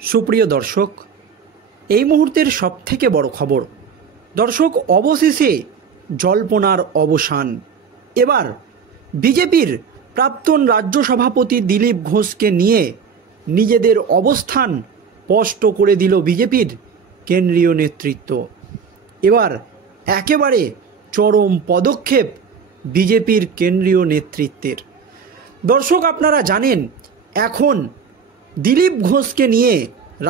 সুপ্রিয় দর্শক, এই মুহূর্তের সবথেকে বড় খবর দর্শক, অবশেষে জল্পনার অবসান। এবার বিজেপির প্রাক্তন রাজ্য সভাপতি দিলীপ ঘোষকে নিয়ে নিজেদের অবস্থান স্পষ্ট করে দিল বিজেপির কেন্দ্রীয় নেতৃত্ব। এবার একেবারে চরম পদক্ষেপ বিজেপির কেন্দ্রীয় নেতৃত্বের। দর্শক, আপনারা জানেন এখন দিলীপ ঘোষকে নিয়ে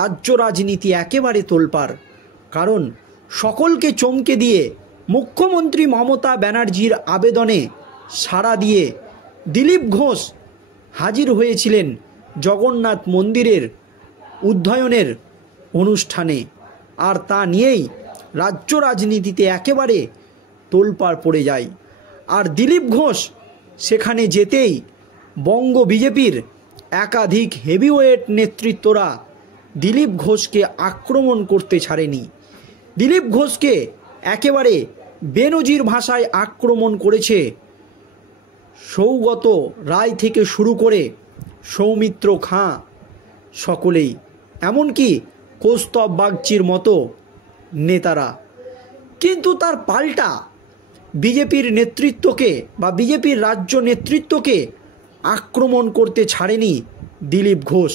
রাজ্য রাজনীতি একেবারে তোলপাড়। কারণ সকলকে চমকে দিয়ে মুখ্যমন্ত্রী মমতা ব্যানার্জির আবেদনে সাড়া দিয়ে দিলীপ ঘোষ হাজির হয়েছিলেন জগন্নাথ মন্দিরের উদ্বোধনের অনুষ্ঠানে। আর তা নিয়েই রাজ্য রাজনীতিতে একেবারে তোলপাড় পড়ে যায়। আর দিলীপ ঘোষ সেখানে যেতেই বঙ্গ বিজেপির একাধিক হেভিওয়েট নেতৃত্বরা দিলীপ ঘোষকে আক্রমণ করতে ছাড়েনি। দিলীপ ঘোষকে একেবারে বেনজির ভাষায় আক্রমণ করেছে সৌগত রায় থেকে শুরু করে সৌমিত্র খাঁ, সকলেই, এমনকি কৌস্তব বাগচির মতো নেতারা। কিন্তু তার পাল্টা বিজেপির নেতৃত্বকে বা বিজেপির রাজ্য নেতৃত্বকে আক্রমণ করতে ছাড়েনি দিলীপ ঘোষ।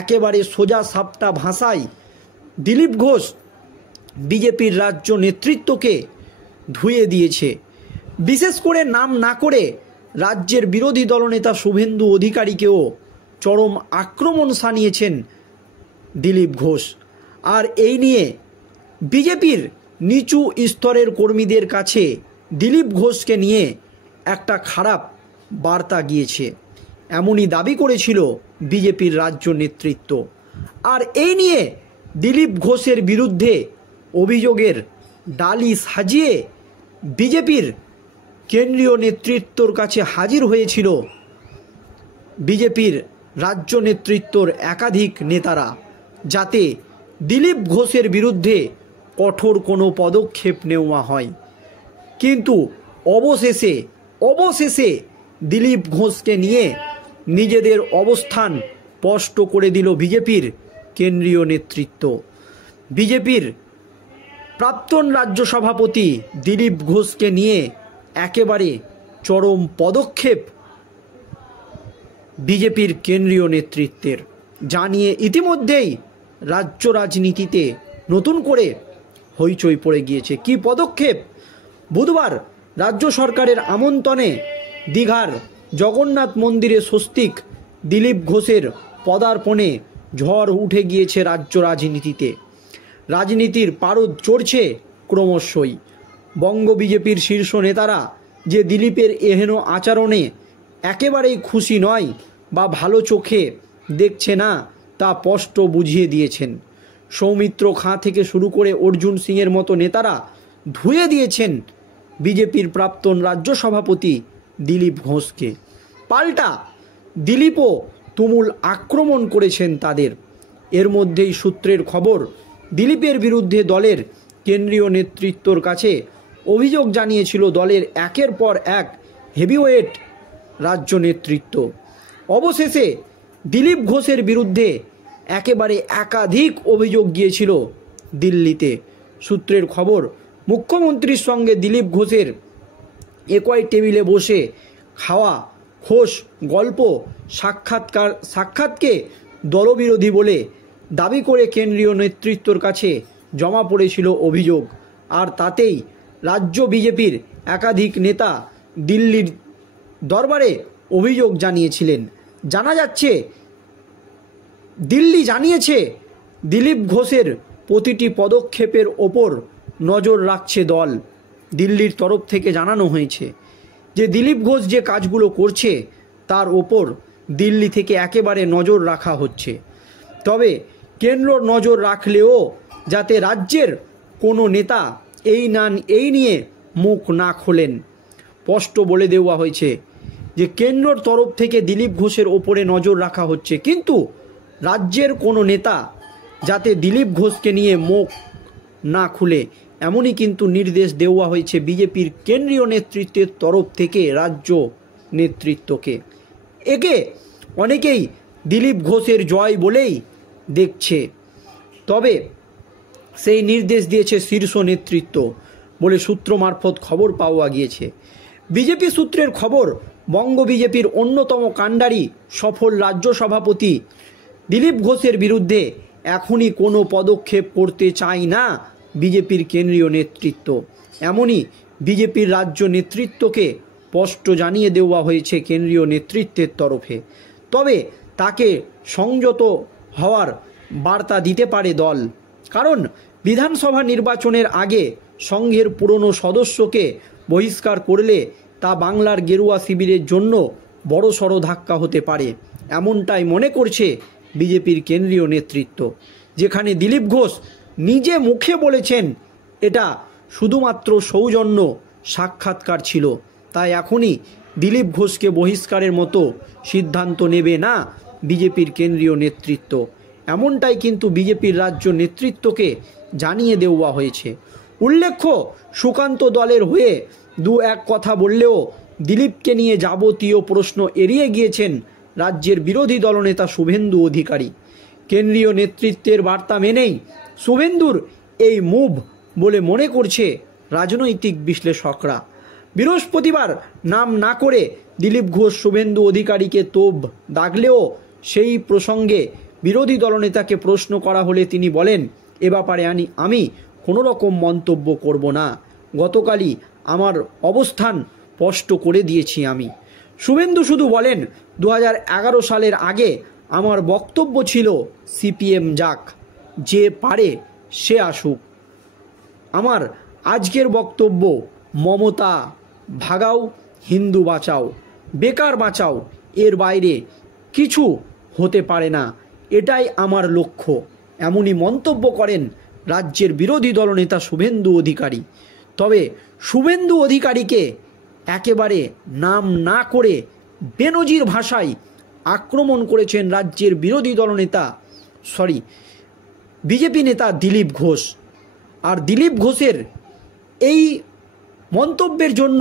একেবারে সোজা সাপটা ভাষায় দিলীপ ঘোষ বিজেপির রাজ্য নেতৃত্বকে ধুয়ে দিয়েছে। বিশেষ করে নাম না করে রাজ্যের বিরোধী দলনেতা শুভেন্দু অধিকারীকেও চরম আক্রমণ শানিয়েছেন দিলীপ ঘোষ। আর এই নিয়ে বিজেপির নিচু স্তরের কর্মীদের কাছে দিলীপ ঘোষকে নিয়ে একটা খারাপ বার্তা গিয়েছে, এমনই দাবি করেছিল বিজেপির রাজ্য নেতৃত্ব। আর এই নিয়ে দিলীপ ঘোষের বিরুদ্ধে অভিযোগের ডালি সাজিয়ে বিজেপির কেন্দ্রীয় নেতৃত্বর কাছে হাজির হয়েছিল বিজেপির রাজ্য নেতৃত্বর একাধিক নেতারা, যাতে দিলীপ ঘোষের বিরুদ্ধে কঠোর কোনো পদক্ষেপ নেওয়া হয়। কিন্তু অবশেষে দিলীপ ঘোষকে নিয়ে নিজেদের অবস্থান স্পষ্ট করে দিল বিজেপির কেন্দ্রীয় নেতৃত্ব। বিজেপির প্রাক্তন রাজ্য সভাপতি দিলীপ ঘোষকে নিয়ে একেবারে চরম পদক্ষেপ বিজেপির কেন্দ্রীয় নেতৃত্বের, যা নিয়ে ইতিমধ্যেই রাজ্য রাজনীতিতে নতুন করে হইচই পড়ে গিয়েছে। কি পদক্ষেপ? বুধবার রাজ্য সরকারের আমন্ত্রণে দীঘার জগন্নাথ মন্দিরে স্বস্তিক দিলীপ ঘোষের পদার্পণে ঝড় উঠে গিয়েছে রাজ্য রাজনীতিতে। রাজনীতির পারদ চড়ছে ক্রমশই। বঙ্গ বিজেপির শীর্ষ নেতারা যে দিলীপের এহেন আচরণে একেবারেই খুশি নয় বা ভালো চোখে দেখছে না, তা স্পষ্ট বুঝিয়ে দিয়েছেন। সৌমিত্র খাঁ থেকে শুরু করে অর্জুন সিংয়ের মতো নেতারা ধুয়ে দিয়েছেন বিজেপির প্রাক্তন রাজ্য সভাপতি দিলীপ ঘোষকে। পাল্টা দিলীপও তুমুল আক্রমণ করেছেন তাদের। এর মধ্যেই সূত্রের খবর, দিলীপের বিরুদ্ধে দলের কেন্দ্রীয় নেতৃত্বর কাছে অভিযোগ জানিয়েছিল দলের একের পর এক হেভিওয়েট রাজ্য নেতৃত্ব। অবশেষে দিলীপ ঘোষের বিরুদ্ধে একেবারে একাধিক অভিযোগ গিয়েছিল দিল্লিতে। সূত্রের খবর, মুখ্যমন্ত্রীর সঙ্গে দিলীপ ঘোষের একই টেবিলে বসে খাওয়া, খোশ গল্প, সাক্ষাৎকে দলবিরোধী বলে দাবি করে কেন্দ্রীয় নেতৃত্বর কাছে জমা পড়েছিল অভিযোগ। আর তাতেই রাজ্য বিজেপির একাধিক নেতা দিল্লির দরবারে অভিযোগ জানিয়েছিলেন। জানা যাচ্ছে দিল্লি জানিয়েছে দিলীপ ঘোষের প্রতিটি পদক্ষেপের ওপর নজর রাখছে দল। দিল্লির তরফ থেকে জানানো হয়েছে যে দিলীপ ঘোষ যে কাজগুলো করছে তার ওপর দিল্লি থেকে একেবারে নজর রাখা হচ্ছে। তবে কেন্দ্র নজর রাখলেও যাতে রাজ্যের কোনো নেতা এই নিয়ে মুখ না খোলেন, স্পষ্ট বলে দেওয়া হয়েছে যে কেন্দ্রর তরফ থেকে দিলীপ ঘোষের ওপরে নজর রাখা হচ্ছে, কিন্তু রাজ্যের কোনো নেতা যাতে দিলীপ ঘোষকে নিয়ে মুখ না খুলে, এমনই কিন্তু নির্দেশ দেওয়া হয়েছে বিজেপির কেন্দ্রীয় নেতৃত্বের তরফ থেকে রাজ্য নেতৃত্বকে। একে অনেকেই দিলীপ ঘোষের জয় বলেই দেখছে, তবে সেই নির্দেশ দিয়েছে শীর্ষ নেতৃত্ব বলে সূত্র মারফত খবর পাওয়া গিয়েছে। বিজেপি সূত্রের খবর, বঙ্গ বিজেপির অন্যতম কাণ্ডারি সফল রাজ্য সভাপতি দিলীপ ঘোষের বিরুদ্ধে এখনই কোনো পদক্ষেপ করতে চায় না বিজেপির কেন্দ্রীয় নেতৃত্ব। এমনই বিজেপির রাজ্য নেতৃত্বকে স্পষ্ট জানিয়ে দেওয়া হয়েছে কেন্দ্রীয় নেতৃত্বের তরফে। তবে তাকে সংযত হওয়ার বার্তা দিতে পারে দল, কারণ বিধানসভা নির্বাচনের আগে সংঘের পুরনো সদস্যকে বহিষ্কার করলে তা বাংলার গেরুয়া শিবিরের জন্য বড়সড় ধাক্কা হতে পারে, এমনটাই মনে করছে বিজেপির কেন্দ্রীয় নেতৃত্ব। যেখানে দিলীপ ঘোষ নিজে মুখে বলেছেন এটা শুধুমাত্র সৌজন্য সাক্ষাৎকার ছিল, তাই এখনই দিলীপ ঘোষকে বহিষ্কারের মতো সিদ্ধান্ত নেবে না বিজেপির কেন্দ্রীয় নেতৃত্ব, এমনটাই কিন্তু বিজেপির রাজ্য নেতৃত্বকে জানিয়ে দেওয়া হয়েছে। উল্লেখ্য, সুকান্ত দলের হয়ে দু এক কথা বললেও দিলীপকে নিয়ে যাবতীয় প্রশ্ন এড়িয়ে গিয়েছেন রাজ্যের বিরোধী দলনেতা শুভেন্দু অধিকারী। কেন্দ্রীয় নেতৃত্বের বার্তা মেনেই শুভেন্দুর এই মুভ বলে মনে করছে রাজনৈতিক বিশ্লেষকরা। বৃহস্পতিবার নাম না করে দিলীপ ঘোষ শুভেন্দু অধিকারীকে তোপ দাগলেও সেই প্রসঙ্গে বিরোধী দলনেতাকে প্রশ্ন করা হলে তিনি বলেন, এ ব্যাপারে আমি কোনো রকম মন্তব্য করব না, গতকালই আমার অবস্থান স্পষ্ট করে দিয়েছি আমি। শুভেন্দু শুধু বলেন, 2011 সালের আগে আমার বক্তব্য ছিল সিপিএম যাক, যে পারে সে আসুক। আমার আজকের বক্তব্য মমতা ভাগাও, হিন্দু বাঁচাও, বেকার বাঁচাও, এর বাইরে কিছু হতে পারে না, এটাই আমার লক্ষ্য। এমনই মন্তব্য করেন রাজ্যের বিরোধী দলনেতা শুভেন্দু অধিকারী। তবে শুভেন্দু অধিকারীকে একেবারে নাম না করে বেনজির ভাষায় আক্রমণ করেছেন রাজ্যের বিরোধী দলনেতা বিজেপি নেতা দিলীপ ঘোষ। আর দিলীপ ঘোষের এই মন্তব্যের জন্য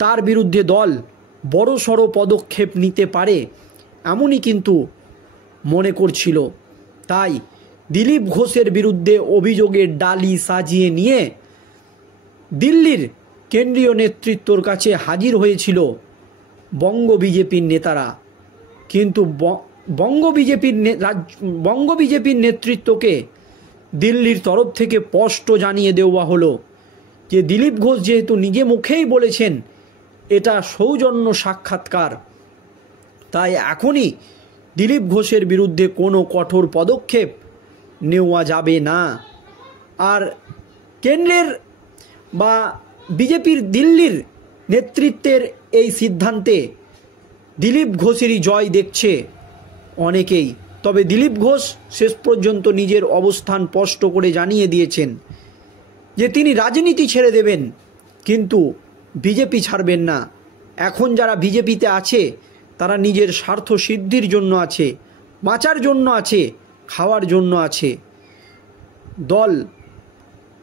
তার বিরুদ্ধে দল বড়সড় পদক্ষেপ নিতে পারে এমনই কিন্তু মনে করছিল। তাই দিলীপ ঘোষের বিরুদ্ধে অভিযোগের ডালি সাজিয়ে নিয়ে দিল্লির কেন্দ্রীয় নেতৃত্বর কাছে হাজির হয়েছিল বঙ্গ বিজেপির নেতারা। কিন্তু বঙ্গ বিজেপির নেতৃত্বকে দিল্লির তরফ থেকে স্পষ্ট জানিয়ে দেওয়া হলো যে দিলীপ ঘোষ যেহেতু নিজে মুখেই বলেছেন এটা সৌজন্য সাক্ষাৎকার, তাই এখনই দিলীপ ঘোষের বিরুদ্ধে কোনো কঠোর পদক্ষেপ নেওয়া যাবে না। আর কেন্দ্রের বা বিজেপির দিল্লির নেতৃত্বের এই সিদ্ধান্তে দিলীপ ঘোষেরই জয় দেখছে অনেকেই। তবে দিলীপ ঘোষ শেষ পর্যন্ত নিজের অবস্থান স্পষ্ট করে জানিয়ে দিয়েছেন যে তিনি রাজনীতি ছেড়ে দেবেন, কিন্তু বিজেপি ছাড়বেন না। এখন যারা বিজেপিতে আছে তারা নিজের স্বার্থ সিদ্ধির জন্য আছে, বাঁচার জন্য আছে, খাওয়ার জন্য আছে। দল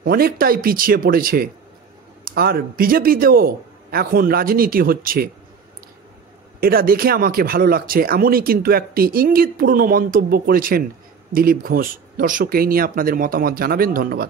অনেকটাই পিছিয়ে পড়েছে, আর বিজেপিতেও এখন রাজনীতি হচ্ছে, এটা দেখে আমাকে ভালো লাগছে। এমনই কিন্তু একটি ইঙ্গিতপূর্ণ মন্তব্য করেছেন দিলীপ ঘোষ। দর্শক, এই নিয়ে আপনাদের মতামত জানাবেন। ধন্যবাদ।